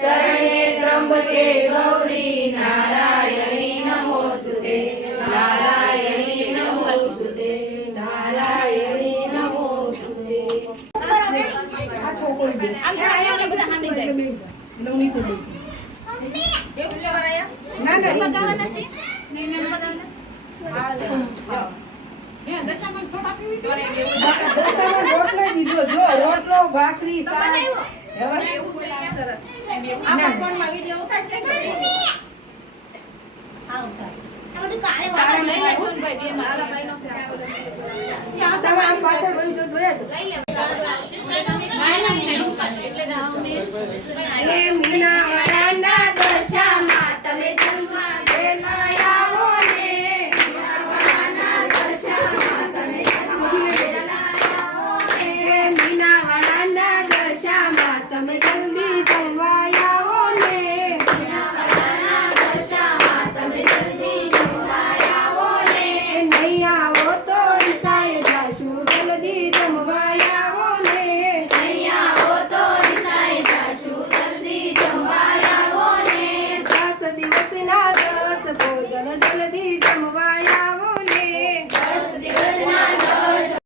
शरण्ये त्र्यंबके गौरी नारायणी नमोस्तुते नारायणी नमोस्तुते नारायणी नमोस्तुते આ છોકરી બે આમ આયા બધા સામે જાય નવની છે મમ્મી કેમ છે વરાયા ના ના બગાવના છે નીને બગાવના હે દશામાં થોડા પીવી તો દશામાં રોટલો દીધો જો રોટલો ભાખરી શાક સરસ આ ફોનમાં વિડિયો ઉતાર કે આ ઉતાર આ બધું કાળે વાળા લઈ લેજો ને ભાઈ બે મારા ભાઈનો છે આ તમે આમ પાછળ વહી જો જોયા છો લઈ લે ના એટલે જાવ ને એ મીના વાળા